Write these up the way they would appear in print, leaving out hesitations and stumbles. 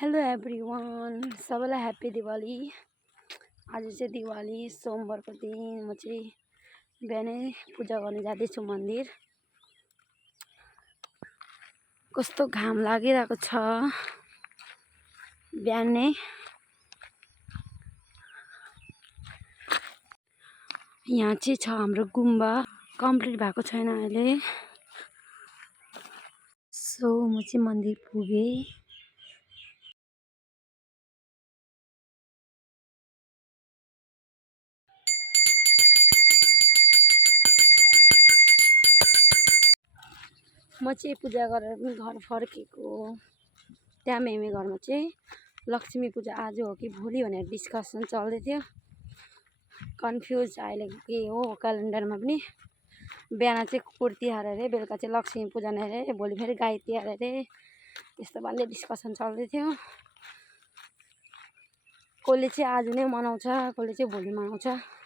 Hello everyone, सबैलाई happy Diwali. आज चाहिँ दिवाली सोमबारको दिन म चाहिँ बिहानै पूजा गर्न जाँदैछु मन्दिर। कस्तो घाम लागिरहेको छ बिहानै। यहाँ चाहिँ छ हाम्रो गुम्बा, कम्प्लिट भएको छैन अहिले। सो म चाहिँ मन्दिर पुगेँ। म चाहिँ पूजा गरेर पनि घर फर्केको। त्यहाँ मेमे घरमा चाहिँ लक्ष्मी पूजा आज हो कि भोलि भनेर डिस्कसन चल्दै थियो। कन्फ्युज अहिले के हो क्यालेन्डरमा पनि। बिहान चाहिँ कुकुर तिहार अरे, बेलुका चाहिँ लक्ष्मी पूजा नै अरे, भोलि फेरि गाई तिहार अरे। त्यस्तो भन्दै डिस्कसन चल्दै थियो। कसले चाहिँ आज नै मनाउँछ, कसले चाहिँ भोलि मनाउँछ।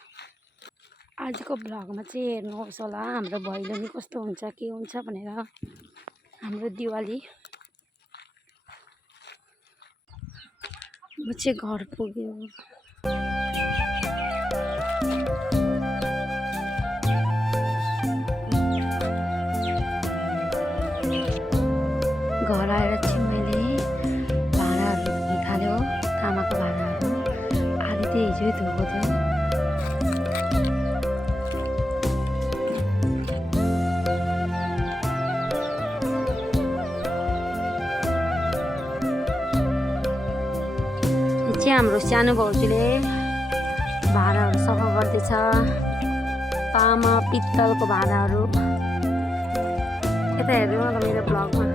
आजको भ्लगमा चाहिँ हेर्नुहोस् होला हाम्रो भैलेनी कस्तो हुन्छ के हुन्छ भनेर। हाम्रो दिवाली। म चाहिँ घर पुग्यो। घर आएर चाहिँ मैले भाँडाहरू धुन थाल्यो। तामाको भाँडाहरू आधी चाहिँ हिजै धोएको थियो। हाम्रो सानो भाउजूले भाँडाहरू सफा गर्दैछ। तामा पित्तलको भाँडाहरू। यता हेर्नु न त मेरो ब्लगमा।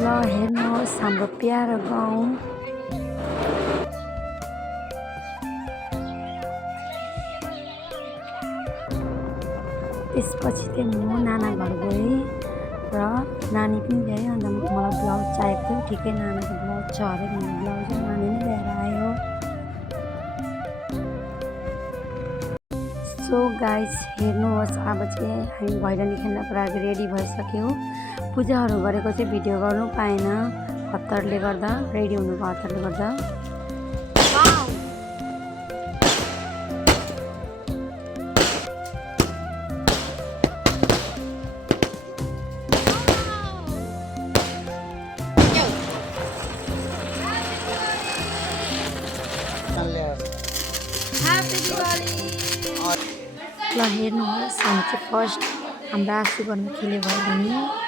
ल हेर्नुहोस् हाम्रो प्यारो गाउँ। त्यसपछि चाहिँ म नाना घर गएँ र नानी पनि ल्यायो। अन्त मलाई ब्लाउज चाहिएको थियो, ठिकै नानीको ब्लाउज छ अरे, मेरो ब्लाउज नानी नै ल्याएर आयो। सो गाइस हेर्नुहोस्, अब चाहिँ हामी भैलेनी खेल्नको लागि रेडी भइसक्यो। पूजाहरू गरेको चाहिँ भिडियो गर्नु पाएन, हतारले गर्दा, रेडी हुनुको हतारले गर्दा। ल हेर्नुहोस्, हामी चाहिँ फर्स्ट हाम्रो आसु घरमा खेल्यो भने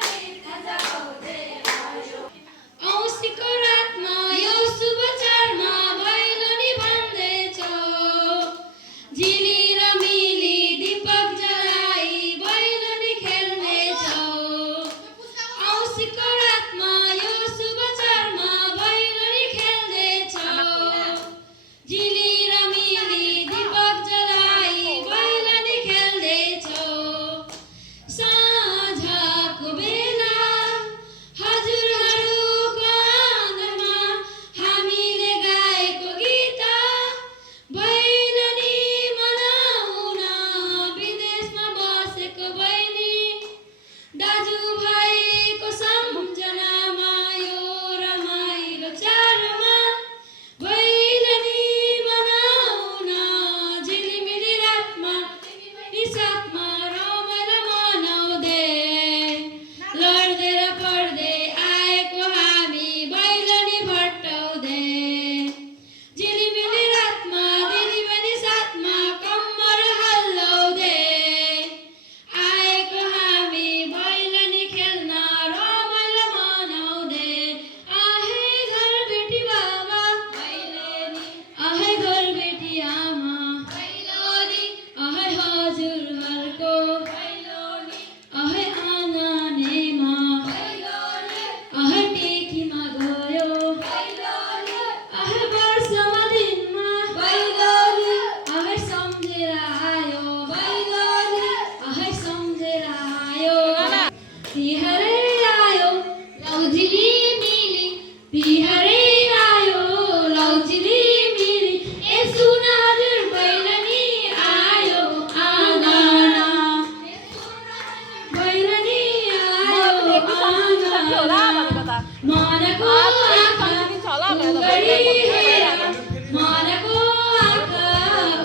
मनको आँखा उगरी हेर मनको आँखा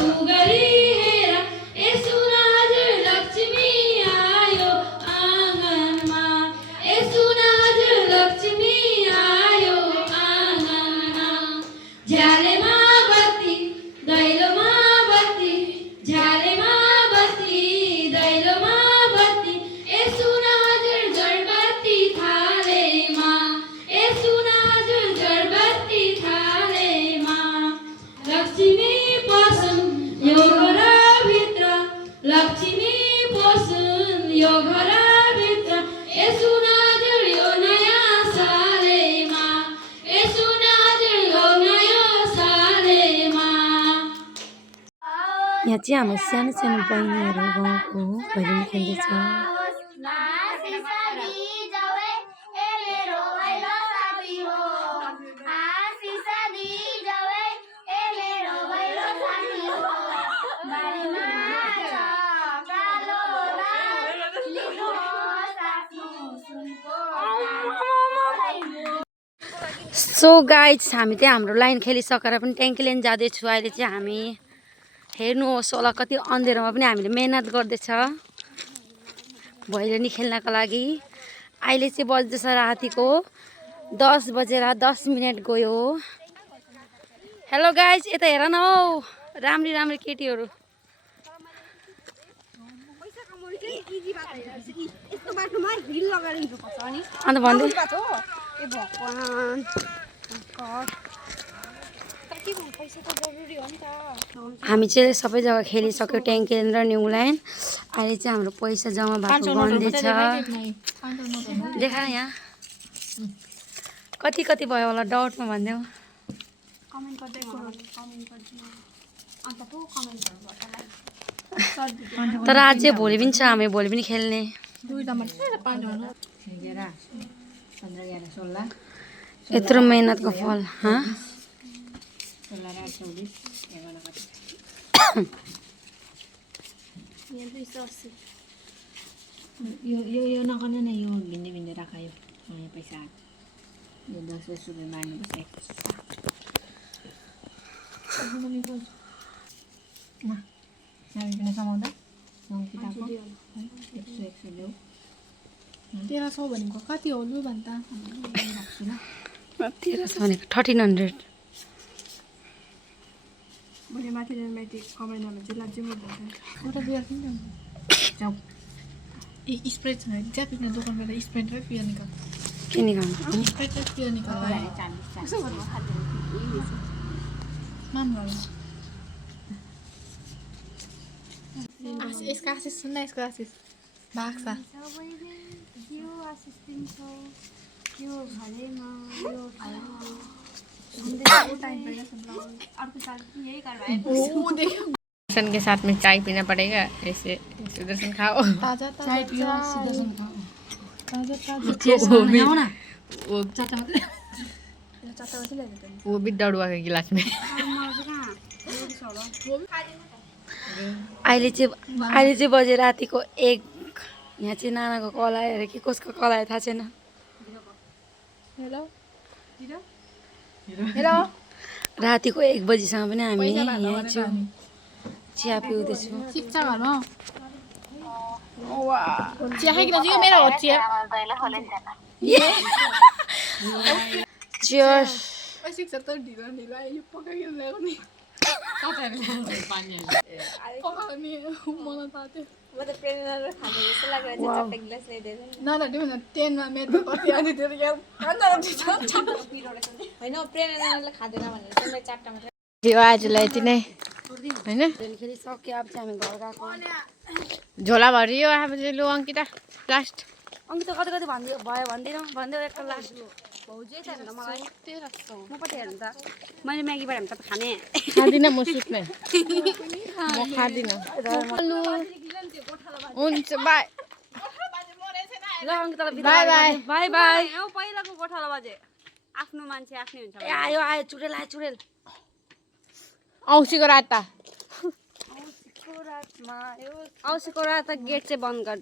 उगरी हेर यसो हजुर लक्ष्मी आयो आँगनमा यसो हजुर लक्ष्मी आयो आँगनमा झ्यालेमा बत्ती दैलोमा बत्ती झ्यालेमा बत्ती दैलोमा बत्ती यसो हजुर जडबत्ती थालेमा यसो हजुर जडबत्ती थालेमा लक्ष्मी पसुन् यो घरभित्र लक्ष्मी पसुन् यो घरभित्र यसो हजुर यो नयाँ सालेमा यसो हजुर यो नयाँ सालेमा। यहाँ चाहिँ हाम्रो सानो सानो बहिनीहरू गाउँको भैलेनी खेल्दैछ। सो गाइज हामी चाहिँ हाम्रो लाइन खेलिसकेर पनि ट्याङ्की लाइन जाँदैछु। अहिले चाहिँ हामी हेर्नुहोस् होला कति अँधेरोमा पनि हामीले मेहनत गर्दैछ भैलेनी खेल्नको लागि। अहिले चाहिँ बज्दैछ रातिको 10 बजेर 10 मिनट गयो। हेलो गाइज यता हेर न हौ राम्री राम्री केटीहरू। अन्त भन्दै हामी चाहिँ सबै जग्गा खेलिसक्यो ट्याङ्की लाइन र न्यू लाइन। अहिले चाहिँ हाम्रो पैसा जम्मा भएको गन्दैछ। देखा यहाँ कति कति भयो होला डाउटमा भनिदेऊ। तर आज भोलि पनि छ हामी भोलि पनि खेल्ने। यत्रो मेहनतको फल यो नगर्नु न यो भिन्दै भिन्दै राखायो पैसा यो 10 रुपियाँ मार्नुपर्छ। साबिन समाउँदा किताबको 100 देऊ 1300 भनेको कति हो लु भन् त 1300 भनेको 1300 मैले माथि माथि कमाइना भने चाहिँ लाग्छ म भन्छ एउटा बियर किन जाऊ ए स्प्रेड छ ज्यापिक्न दोकानबाट स्प्रेड र पियर निकाल के निकाल्नु स्प्रेड र पियर निकाल कसो गर्नु खाली माम गर्नु यसको आशिष सुन्न यसको आशिष भाग्छ दर्शन के साथ में चाय पीना पड़ेगा ऐसे दर्शन खाओ ताजा चाय पियो दर्शन खाओ ताजा वो भी दौड़वा के गिलास में। अहिले चाहिँ बजे रातिको 1। यहाँ चाहिँ नानाको कल आयो अरे कि कसको कल आयो थाहा छैन। हेलो रातिको 1 बजीसम्म पनि हामी यहाँ छौँ चिया पिउँदैछौँ। शिक्षा घरमा चिया खाइकिन चाहिँ यो मेरो हो चिया चियर्स। शिक्षा त ढिलो ढिलो आयो पकाइकिन ल्याएको नि पकाउने मलाई थाहा थियो न तिमी 10 मा मेरो कति आयो त्यो यार यो आजलाई यति नै हैन खेलिसक्यो। अब चाहिँ हामी घर गएको। झोला भरियो अब चाहिँ लु अङ्किता लास्ट अङ्किता कति कति भन्दै भयो भन्दिनँ एक लास्ट भाउजू छ नि त मलाई 1300 म पट्टि हेर्नु त मैले म्यागीबाट हामी त खाने खादिनँ म सुत्ने म खादिनँ हुन्छ बाई ल Ankita by by by by पहिलाको गोठाला बजे आफ्नो मान्छे आफ्नै हुन्छ ए आयो चुरेल औँसीको रात औँसीको रात गेट चाहिँ बन्द गर्छ।